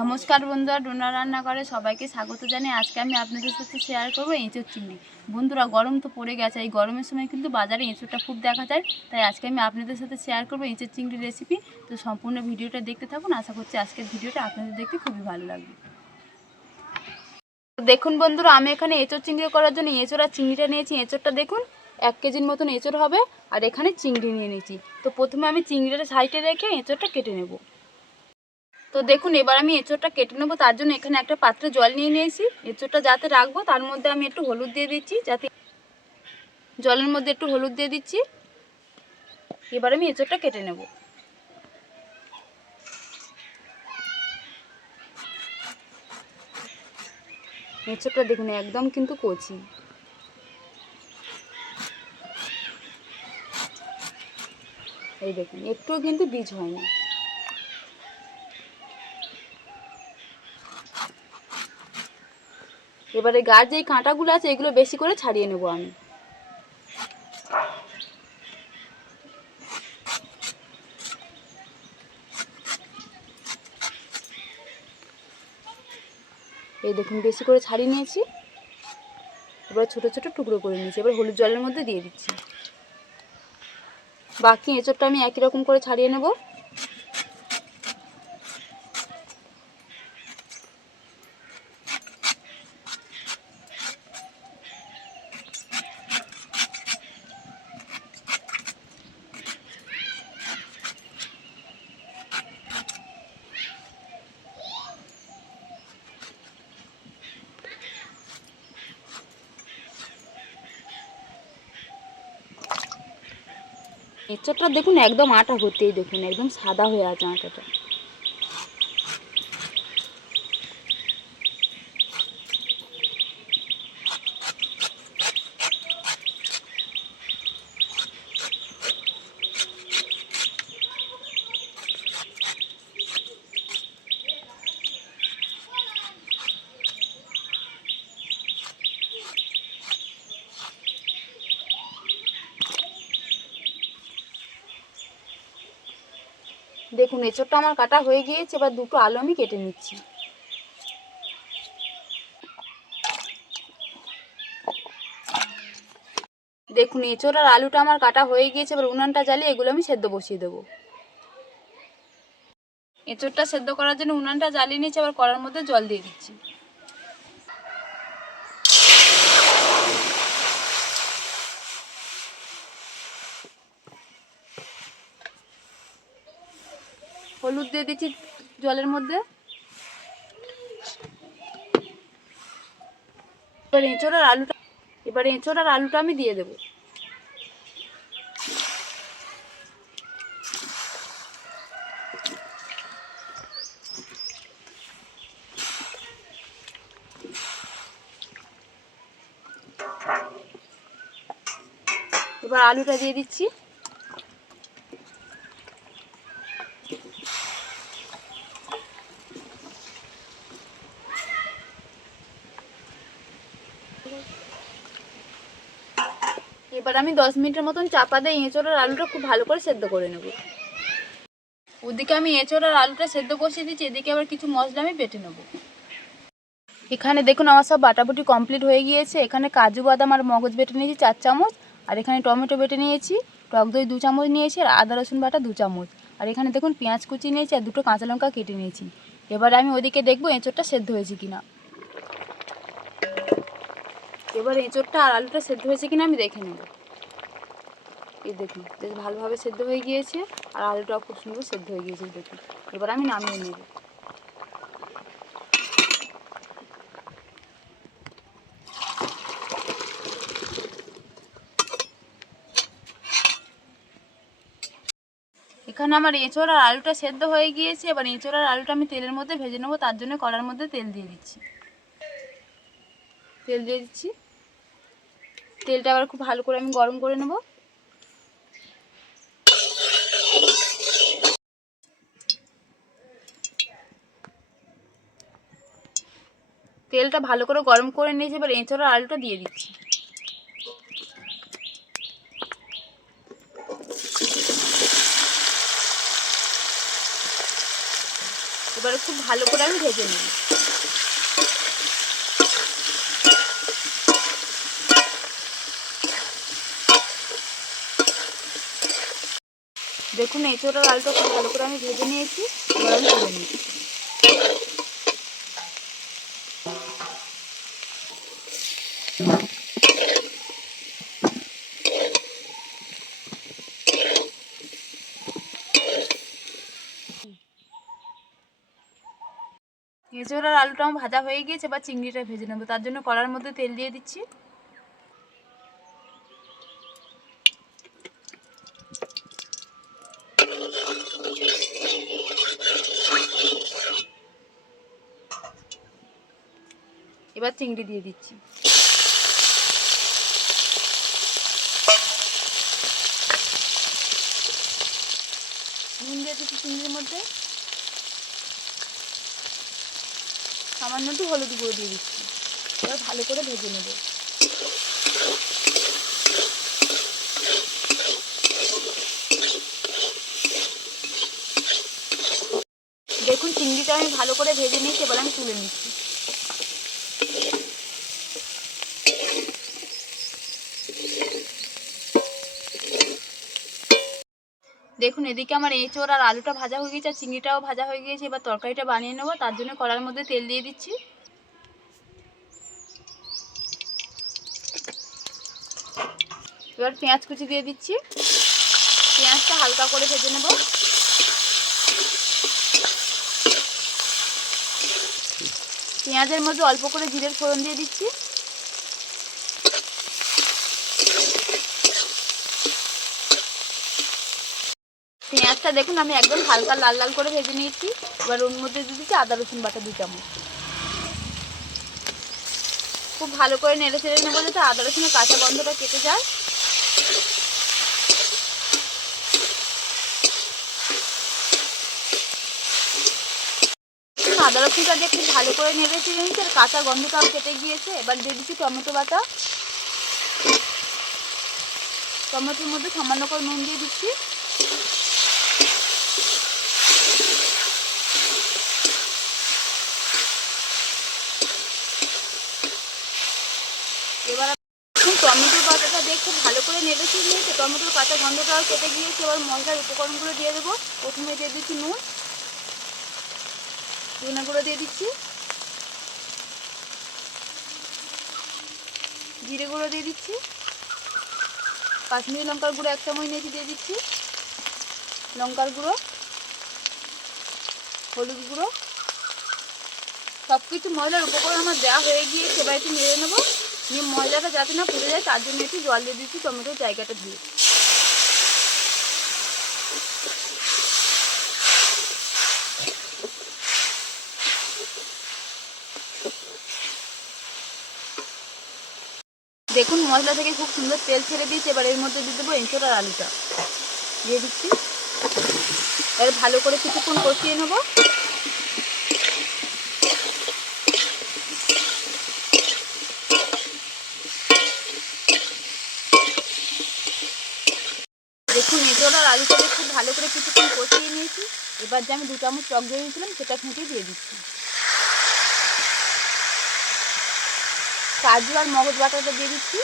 নমস্কার বন্ধুরা, ডোনা রান্নাঘরে সবাইকে স্বাগত জানাই। আজকে আমি আপনাদের সাথে শেয়ার করব এঁচোড় চিংড়ি। বন্ধুরা, গরম তো পড়ে গেছে, এই গরমের সময় কিন্তু বাজারে এঁচোড়টা খুব দেখা যায়। তাই আজকে আমি আপনাদের সাথে শেয়ার করব এঁচোড় চিংড়ি রেসিপি। তো সম্পূর্ণ ভিডিওটা দেখতে থাকুন। আশা করছি আজকের ভিডিওটা আপনাদের দেখতে খুবই ভালো লাগবে। দেখুন বন্ধুরা, আমি এখানে এঁচোড় চিংড়ি করার জন্য এঁচোড় আর চিংড়িটা নিয়েছি। এঁচোড়টা দেখুন 1 কেজির মতন এঁচোড় হবে, আর এখানে চিংড়ি নিয়ে নিয়েছি। তো প্রথমে আমি চিংড়িটা সাইডে রেখে এঁচোড়টা কেটে নেব। তো দেখুন, এবার আমি এঁচোড়টা কেটে নেবো। তার জন্য এখানে একটা পাত্রে জল নিয়ে নিয়েছি। এঁচোড়টা যাতে রাখবো তার মধ্যে আমি একটু হলুদ দিয়ে দিচ্ছি, যাতে জলের মধ্যে একটু হলুদ দিয়ে দিচ্ছি। এবার আমি এঁচোড়টা কেটে নেব। এঁচোড়টা দেখুন একদম কিন্তু কচি। এই দেখুন একটুও কিন্তু বীজ হয়নি। এবারে গাছ যেই কাঁটাগুলো আছে এগুলো বেশি করে ছাড়িয়ে নেব আমি। এই দেখুন বেশি করে ছাড়িয়ে নিয়েছি। এবার ছোট ছোট টুকরো করে নিয়েছি। এবার হলুদ জলের মধ্যে দিয়ে দিচ্ছি। বাকি এঁচোড়টা আমি একই রকম করে ছাড়িয়ে নেব। এঁচোড়টা দেখুন একদম আটা ভর্তি, দেখুন একদম সাদা হয়ে আছে আটাটা। দেখুন এঁচোড়টা আমার কাটা হয়ে গিয়েছে। এবার দুটো আলু আমি কেটে নিচ্ছি। দেখুন এঁচোড় আর আলুটা আমার কাটা হয়ে গিয়েছে। এবার উনানটা জ্বালিয়ে এগুলো আমি সেদ্ধ বসিয়ে দেবো। এঁচোড়টা সেদ্ধ করার জন্য উনানটা জ্বালিয়ে নিয়েছি। আবার কড়ার মধ্যে জল দিয়ে দিচ্ছি। হলুদ দিয়ে দিচ্ছি জলের মধ্যে। এবার এঁচোড় আর আলুটা আমি দিয়ে দেবো। এবার আলুটা দিয়ে দিচ্ছি। এবার আমি 10 মিনিটের মতন চাপা দিয়ে এঁচোড় আর আলুটা খুব ভালো করে সেদ্ধ করে নেব। ওদিকে আমি এঁচোড় আর আলুটা সেদ্ধ বসিয়ে দিচ্ছি, এদিকে আবার কিছু মশলা আমি বেটে নেব। এখানে দেখুন আমার সব বাটাবুটি কমপ্লিট হয়ে গিয়েছে। এখানে কাজু বাদাম আর মগজ বেটে নিয়েছি 4 চামচ, আর এখানে টমেটো বেটে নিয়েছি, টক দই 2 চামচ নিয়েছি, আর আদা রসুন বাটা 2 চামচ, আর এখানে দেখুন পেঁয়াজ কুচি নিয়েছি, আর 2টো কাঁচা লঙ্কা কেটে নিয়েছি। এবারে আমি ওদিকে দেখবো এঁচোড়টা সেদ্ধ হয়েছে কিনা। এবার এঁচোড়টা আর আলুটা সেদ্ধ হয়েছে কিনা আমি দেখে নেব। এই দেখুন বেশ ভালোভাবে সেদ্ধ হয়ে গিয়েছে, আর আলুটাও খুব সুন্দর সেদ্ধ হয়ে গিয়েছে। দেখুন এবার আমি নামিয়ে নেব। এখানে আমার এঁচোড় আর আলুটা সেদ্ধ হয়ে গিয়েছে। এবার এঁচোড় আর আলুটা আমি তেলের মধ্যে ভেজে নেবো। তার জন্য কড়ার মধ্যে তেল দিয়ে দিচ্ছি। তেলটা আবার খুব ভালো করে আমি গরম করে নেব। তেলটা ভালো করে গরম করে নিয়েছি। এবার এঁচোড় আর আলুটা দিয়ে দিচ্ছি। এবারে খুব ভালো করে আমি ভেজে নেব। দেখুন এঁচোড় আর আলুটা খুব ভালো করে আমি ভেজে নিয়েছি, এবার আমি তুলে নিচ্ছি। এঁচোড় আর আলুটা আমার ভাজা হয়ে গিয়েছে, এবার চিংড়িটা ভেজে নেবো। তার জন্য কড়ার মধ্যে তেল দিয়ে দিচ্ছি। এবার চিংড়ি দিয়ে দিচ্ছি। নুন দিয়ে দিচ্ছি চিংড়ির মধ্যে, সামান্য একটু হলুদ গুঁড়ো দিয়ে দিচ্ছি। এবার ভালো করে ভেজে নেব। দেখুন চিংড়িটা আমি ভালো করে ভেজে নিয়েছি, এবার আমি তুলে নিচ্ছি। দেখুন এদিকে আমার এঁচোড় আর আলুটা ভাজা হয়ে গেছে, আর চিংড়িটাও ভাজা হয়ে গিয়েছে। এবার তরকারিটা বানিয়ে নেবো। তার জন্য কড়ার মধ্যে তেল দিয়ে দিচ্ছি। এবার পেঁয়াজ কুচি দিয়ে দিচ্ছি। পেঁয়াজটা হালকা করে ভেজে নেব। পেঁয়াজের মধ্যে অল্প করে জিরের ফোড়ন দিয়ে দিচ্ছি। পেঁয়াজটা দেখুন আমি একদম হালকা লাল লাল করে ভেজে নিয়েছি। এবার ওর মধ্যে দিয়ে দিচ্ছি আদা রসুন বাটা 2 চামচ। খুব ভালো করে নেড়ে চেড়ে নেবো যাতে আদা রসুনের কাঁচা গন্ধটা কেটে যায়। আদা রসুনটা দিয়ে খুব ভালো করে নেড়ে চেড়ে নিচ্ছি, আর কাঁচা গন্ধটাও কেটে গিয়েছে। এবার দিয়ে দিচ্ছি টমেটো বাটা। টমেটোর মধ্যে সামান্য করে নুন দিয়ে দিচ্ছি। এবার টমেটোর বাটাটা দিয়ে খুব ভালো করে নেড়ে চেড়ে নিয়েছে, টমেটোর কাঁচা গন্ধটাও কেটে গিয়েছে। এবার মশলার উপকরণগুলো দিয়ে দেবো। প্রথমে দিয়ে দিচ্ছি নুন, ধনে গুঁড়ো দিয়ে দিচ্ছি, জিরে গুঁড়ো দিয়ে দিচ্ছি, কাশ্মীরি লঙ্কার গুঁড়ো 1 চামচ নিয়েছি দিয়ে দিচ্ছি, লঙ্কার গুঁড়ো, হলুদ গুঁড়ো। সব কিছু মশলার উপকরণ আমার দেওয়া হয়ে গিয়েছে। এবার একটু নেড়ে নেবো। নিয়ে মশলাটা যাতে না পুড়ে যায় তার জন্য একটু জল দিয়ে দিচ্ছি টমেটোর জায়গাটা দিয়ে। দেখুন মশলা থেকে খুব সুন্দর তেল ছেড়ে দিয়েছে। এবার এর মধ্যে দিয়ে দেবো এঁচোড় আর আলুটা দিয়ে দিচ্ছি। এবার ভালো করে কিছুক্ষণ কষিয়ে নেবো। দেখুন এঁচোড় আর আলুটাকে খুব ভালো করে কিছুক্ষণ কষিয়ে নিয়েছি। এবার যে আমি 2 চামচ টক দই দিয়েছিলাম সেটা ফেটে দিয়ে দিচ্ছি। কাজু আর মগজ বাটাটা দিয়ে দিচ্ছি।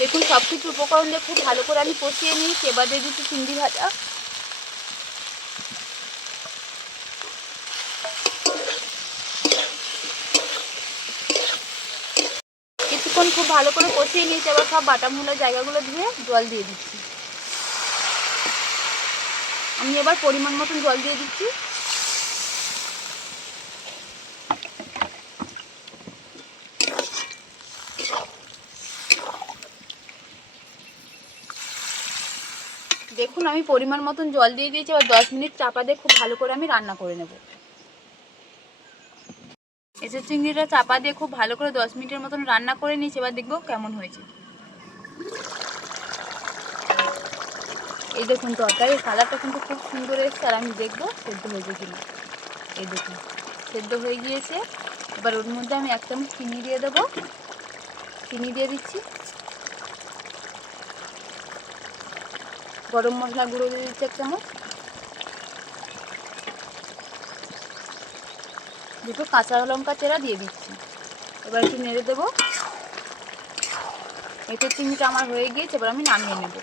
দেখুন সব কিছু উপকরণ দিয়ে খুব ভালো করে আমি কষিয়ে নিয়েছি। এবার দিয়ে দিচ্ছি চিংড়ি ভাজা। কিছুক্ষণ খুব ভালো করে কষিয়ে নিয়েছি। এবার সব বাটা মশলার জায়গাগুলো ধুয়ে জল দিয়ে দিচ্ছি। আমি এবার পরিমাণ মতন জল দিয়ে দিচ্ছি। দেখুন আমি পরিমাণ মতন জল দিয়ে দিয়েছি। এবার 10 মিনিট চাপা দিয়ে খুব ভালো করে আমি রান্না করে নেব। এঁচোড় চিংড়িটা চাপা দিয়ে খুব ভালো করে 10 মিনিটের মতন রান্না করে নিয়েছি। এবার দেখবো কেমন হয়েছে। এই দেখুন তরকারির কালারটা কিন্তু খুব সুন্দর এসেছে, আর আমি দেখবো সেদ্ধ হয়েছে কিনা। এই দেখুন সেদ্ধ হয়ে গিয়েছে। এবার ওর মধ্যে আমি 1 চামচ চিনি দিয়ে দেবো। চিনি দিয়ে দিচ্ছি। গরম মশলা গুঁড়ো দিয়ে দিচ্ছি 1 চামচ। দুটো কাঁচা লঙ্কা চেরা দিয়ে দিচ্ছি। এবার একটু নেড়ে দেবো। এঁচোড় চিংড়িটা আমার হয়ে গিয়েছে, এবার আমি নামিয়ে নেব।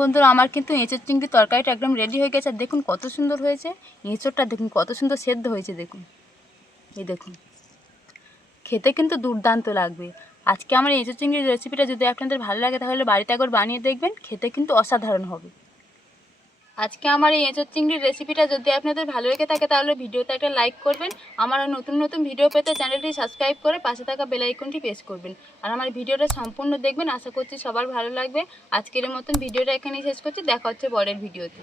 বন্ধুরা, আমার কিন্তু এঁচোড় চিংড়ি তরকারিটা একদম রেডি হয়ে গেছে। আর দেখুন কত সুন্দর হয়েছে। এঁচোড়টা দেখুন কত সুন্দর সেদ্ধ হয়েছে দেখুন। এই দেখুন খেতে কিন্তু দুর্দান্ত লাগবে। আজকে আমার এঁচোড় চিংড়ির রেসিপিটা যদি আপনাদের ভালো লাগে তাহলে বাড়িতে একবার বানিয়ে দেখবেন, খেতে কিন্তু অসাধারণ হবে। আজকে আমার এই এঁচোড় চিংড়ির রেসিপিটা যদি আপনাদের ভালো লেগে থাকে তাহলে ভিডিওতে একটা লাইক করবেন। আমার নতুন নতুন ভিডিও পেতে চ্যানেলটি সাবস্ক্রাইব করে পাশে থাকা বেল আইকনটি প্রেস করবেন। আর আমার ভিডিওটা সম্পূর্ণ দেখবেন, আশা করছি সবার ভালো লাগবে। আজকের মতন ভিডিওটা এখানেই শেষ করছি, দেখা হচ্ছে পরের ভিডিওতে।